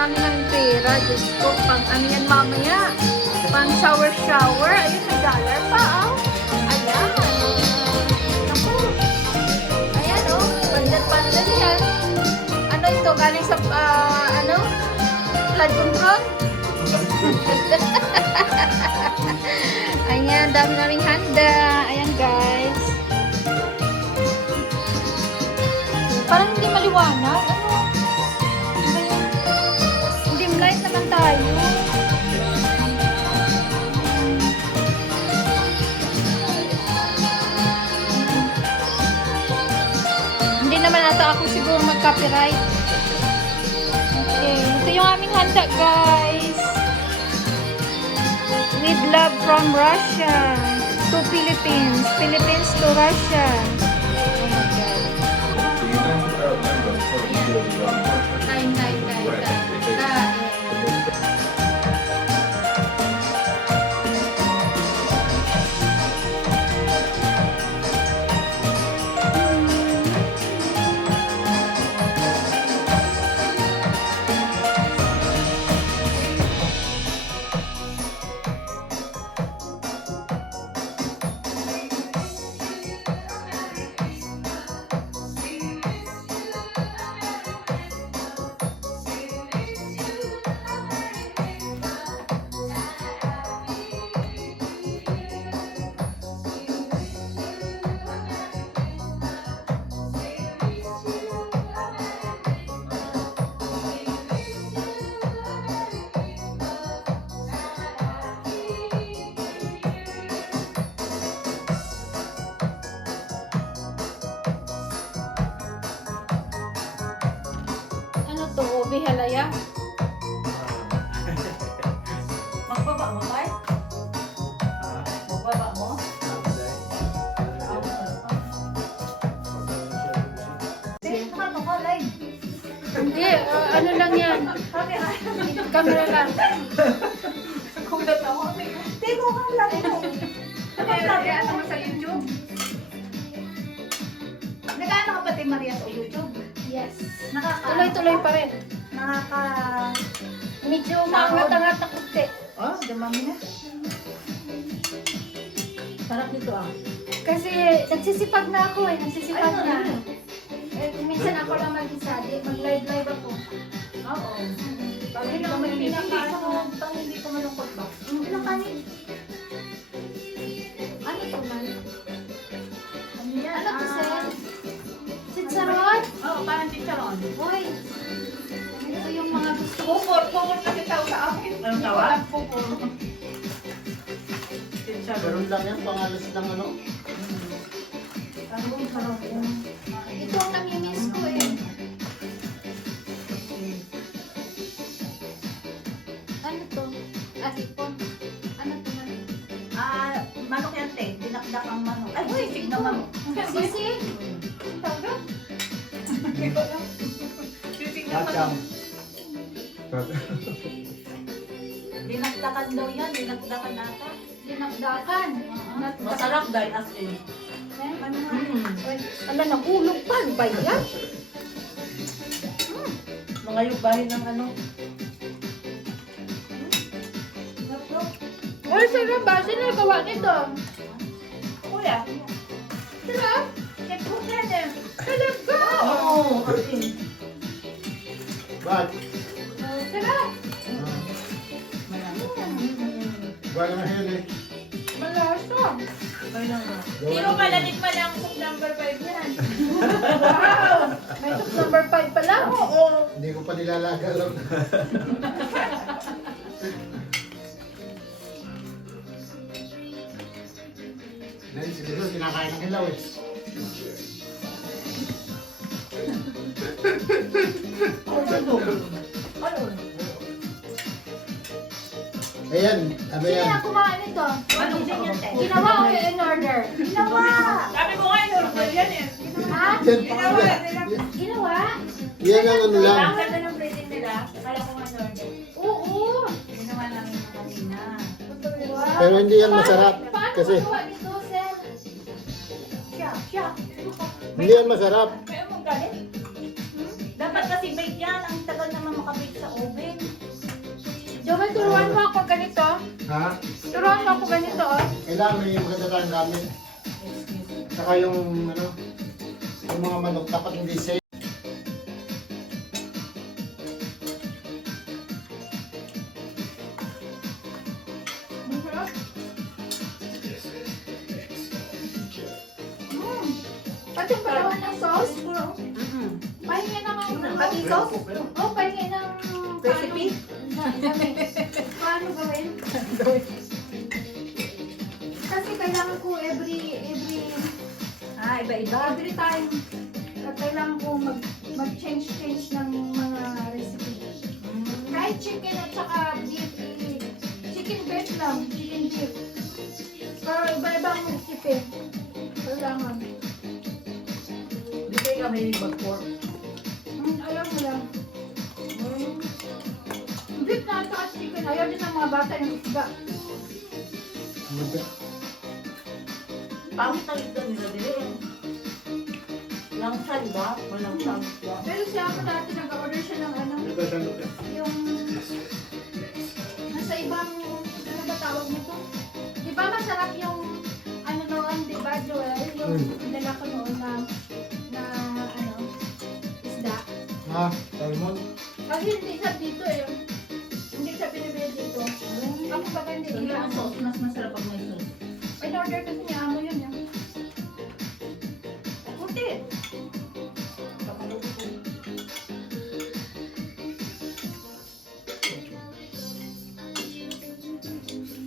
dami ng pera. Diyos ko, pang ano yan mamaya. Pang shower. Ayun, may dollar pa, oh. Ayan. Naku. Ayan, oh. Pandan yan. Ano ito? Galing sa, flood control? Ayan, dami naming handa. Ayan, guys. Parang hindi maliwanag. Ano? Dim light naman tayo. Hindi naman ata ako siguro mag-copyright. Okay. Ito yung aming handa, guys. With love from Russia to Philippines. Philippines to Russia. Kain. Ubi halaya. Magbaba mo, Tay? Magbaba mo? Hindi, ano lang yan. Camera lang. Kumbet ako. Teko ka lang. Ano mo sa YouTube? Nag-ano ka pati Maria sa YouTube? Yes. Tuloy-tuloy pa rin. Medyo maangat-angat na kunti. Oh, dumami na. Sarap nito ah. Kasi nagsisipag na ako nagsisipag na. Minsan ako lang mag-isali, mag-live ako. Oo. Pag hindi ako pinakaano ko, Pag hindi ko malungkot ba? ilang kanin? Ano ito man? Ano yan? Ano to, Sen? Sitsaron? Oo, parang chicharon. Uy, ito yung mga gusto ko. Pupor kasi tao sa akin. Anong tawa? Pupor. Chicharon. Meron lang yan, pangalas ng ano? Ito ang nami-miss ko Ano to? Asipon. Ano to man? Manok yan, te. Dinakdak ang manok. Ay, sisig na manok. Sisig? Sisig na Kachang. manok. Dinakdakan daw yan. Dinakdakan ata. Dinagdakan. Masarap dahil as in. Ano nga? Ala, nahulog pa. Ano ba yan? Mga yubahin ng ano. Uy, sarap ba? Sino nagawa nito? Kuya. Sarap? Ito yan eh. Talaga? Oo, as in. Ba't? Sarap? Ba't naman yun eh? Malasa. Hindi mo pala din pala ang cook number 5 yan. Wow! May top number 5 pala. Oo. Hindi ko pa nilalagalaw. Dahil siguro kinakain ng hilaw eh. Ano? Ayan, ano Sino yan? na kumain nito? Ano din yan, te? Ginawa o in order? Ginawa! Sabi ko nga, in-order yan eh. Ha? Yan, Ginawa! Ginawa? yan ang ano lang. Ang ganda ng plating nila. Kala ko nga in-order. Oo. Ginawa namin yung kanina. Wow. Pero hindi yan masarap. Paano Kasi magawa nito, Sir? Siya. hindi yan masarap. Kaya mong galit? Dapat kasi bake yan. Ang tagal naman makabake sa oven. turuan mo ako ganito. Ha? Turuan mo ako ganito, oh. Kailangan may maganda tayong gamit. Saka yung ano, yung mga manok dapat hindi safe. Masarap. Pati yung palawan ng sauce. Pahingi na nga. Pati sauce? Oh, pahingi ng... Recipe? Paano gawin? Kasi kailangan ko every Iba-iba. time kailangan ko mag-change ng mga recipe. Kahit chicken at saka beef, chicken beef lang, chicken beef. Pero iba-ibang recipe. Kailangan. Di kayo kami mag-pork. Ayaw mo lang. Beef na at saka chicken. Ayaw din ng mga bata yung isda. Pangit ang ito nila din. Langsa, di ba? Malangsa. Pero siya ako dati nag-order siya ng ano, Ito siya lupa. yung nasa ibang, ano ba tawag nito? Di ba masarap yung ano noon, di ba Joel? Yung dala ko noon na ano, isda. Ha? Salmon? Kasi hindi siya dito eh. Hindi siya pinibili dito. Ako baga hindi Hindi nila. ang sauce, mas masarap pag may sauce. In-order kasi niya amo yun yun. Puti.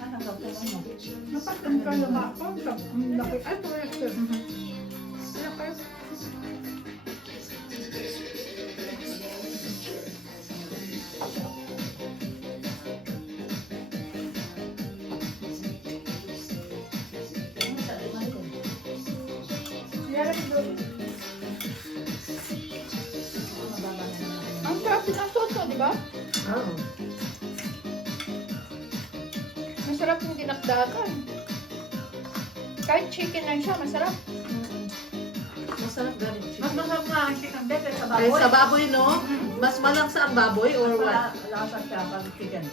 Ano ba ito? Napagkanta na ba ako? Ang laki. Ay, correct. Ano kayo? Yara dito. Ang sarap din ang soto, di ba? Oo. Masarap yung dinakdakan. Kahit chicken lang siya, masarap. Masarap galing chicken. Mas masarap nga ang chicken beef sa Ay, baboy. sa baboy, no? Mas malangsa ang baboy or what? Lasa siya pag chicken.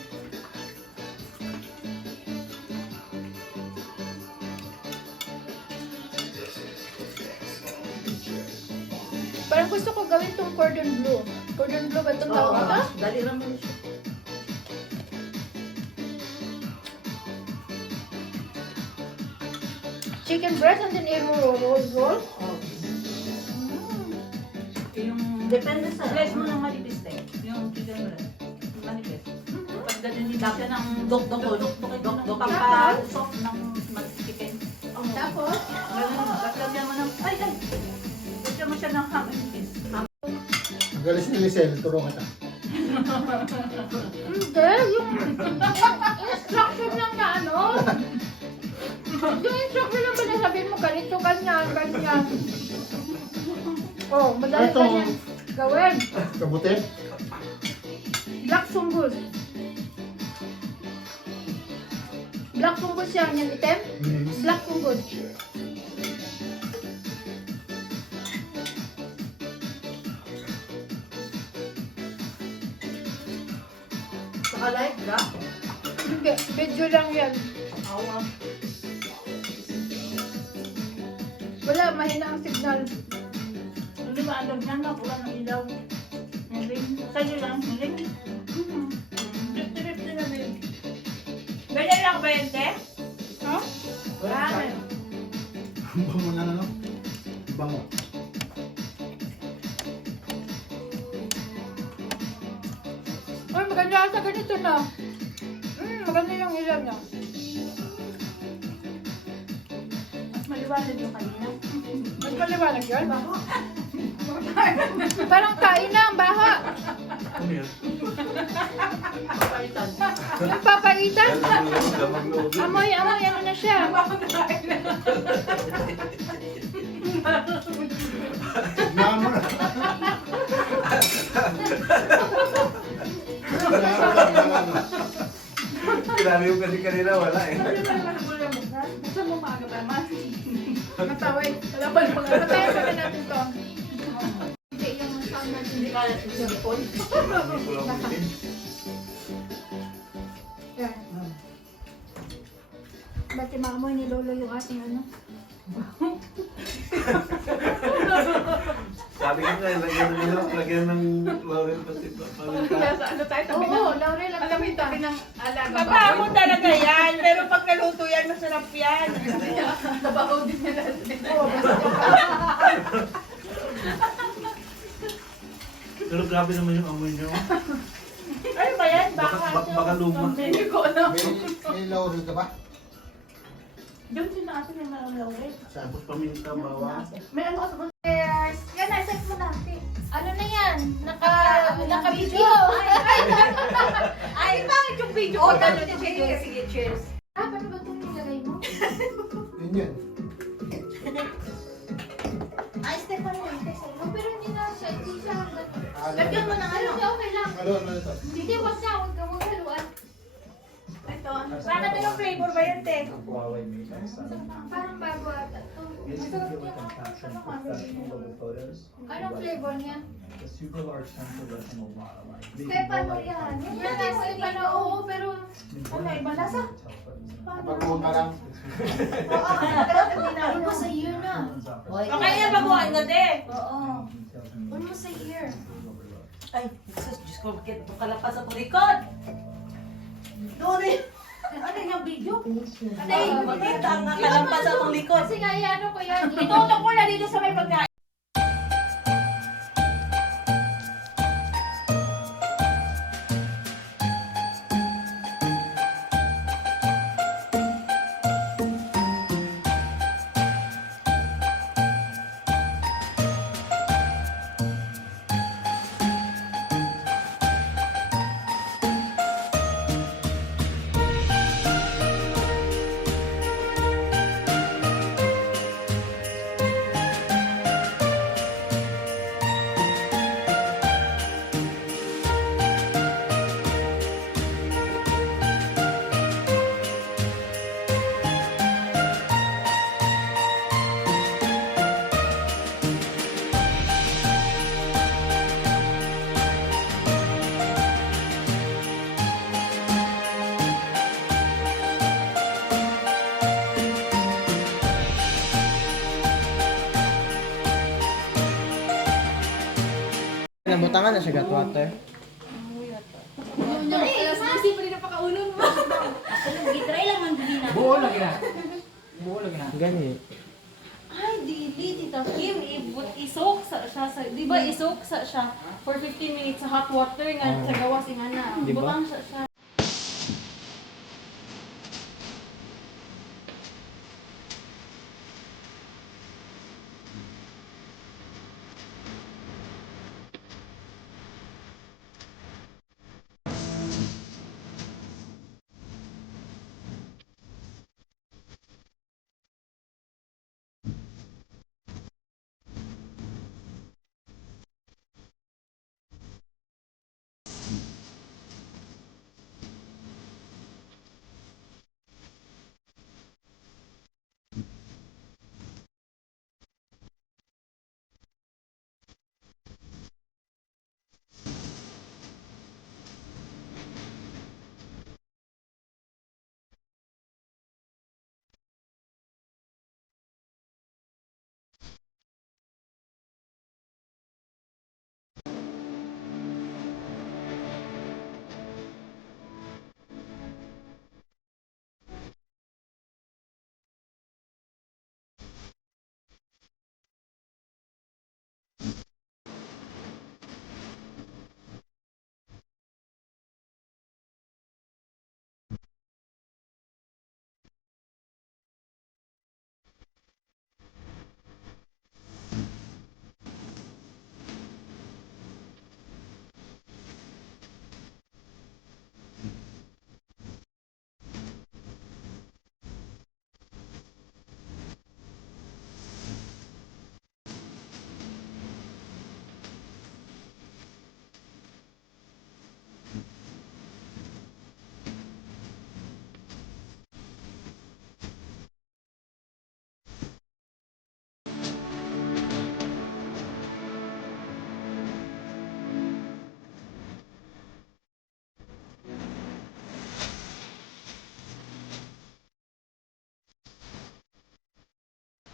Parang gusto ko gawin tong cordon bleu. Cordon bleu ba itong tawag ito? Dali lang mo siya. Chicken breast and then i-roll. Oh. Yung Depende sa... slice mo ng manipis eh. Yung chicken breast. Manipis. Pag ganun hindi siya ng Dok-dok. pagka-soft ng chicken. Tapos, Lagyan mo ng, lagyan mo siya ng ham and cheese. Ang galis ni Lisel, turo ka ta. hindi. Yung instruction lang na ano. Yung instruction lang ba na sabihin mo ganito, ganyan, ganyan. Oh, madali Ito. ganyan gawin. Kabuti? Black fungus. Black fungus yan, yan item. Black fungus. Saka live ka? Hindi, video lang yan. Awa. Wala, mahina ang signal. Hindi ba alam niya na, wala ng ilaw. Sa'yo lang, hiling. Trip-trip na din. Ganyan lang ba yun, te? Ha? Bango na ano? Bango. Ay, maganda ata ganito na. Maganda yung ilaw niya. Mas maliwanag yung kanina. Mas maliwanag yun. Parang kain na ang baha. Papalitan. Yung papaitan. Amoy, ano na siya. Mama. Grabe yung kasi kanina, wala eh. Gusto mo maaga pa naman. Matawid. Wala pa yung patayin pa natin to. Hindi yung sound natin. Hindi kaya sa cellphone. Pulang itim. Ba't maamoy ni Lolo yung ating ano? Sabi ko nga, lagyan ng laurel pati paminta. Nasa ano tayo, tabi ng... Oo, Laurel ang Alam mo yung tabi ng alaga. Mabaho talaga yan, pero pag naluto yan, masarap yan. Nabaho din niya natin. Pero grabe naman yung amoy niyo. Ano ba yan? Baka luma. Hindi ko alam. May laurel ka ba? Doon din natin yung malalawin. Tapos paminta, bawang. May ano ka sa Cheers! Yan, set mo natin. Ano na yan? Naka-video. Ay, bakit yung video Oh, ko? ganun Ganun yung video. Sige, cheers. Ah, paano ba itong nilagay mo? Yun yun. Ay, Stefan mo yung test mo. Pero hindi na siya, hindi siya. Lagyan mo ng Ano, ano? okay lang. Ano ito? Hindi, wag na, wag ka haluan. Ito. Bakit anong flavor ba yan, Te? Parang bago ata. Masarap niya. Anong flavor niya? Stefan mo yan. Yan, Stefan, oo, pero ano, iba lasa? Pagkuhan ka lang. Almost a year na. Okay na, baguhan na, Te. Oo. Almost a year. Ay, Jesus, Diyos ko, bakit ito kalapas sa likod? Doon eh. Ano yung video? Ay, makita ang nakalampas sa itong likod. Kasi nga, ano ko yan. Itutok ko na dito sa may pagkain. Nabutangan na siya got water. Kasi pa rin napakaulong mo. Gitry lang ang dili na. Buo lagi na. Gani. Ay, dili, Tita Kim. Isok sa siya. Di ba isok sa siya for 15 minutes sa hot water nga sa gawas nga na. Di ba? Butang siya siya.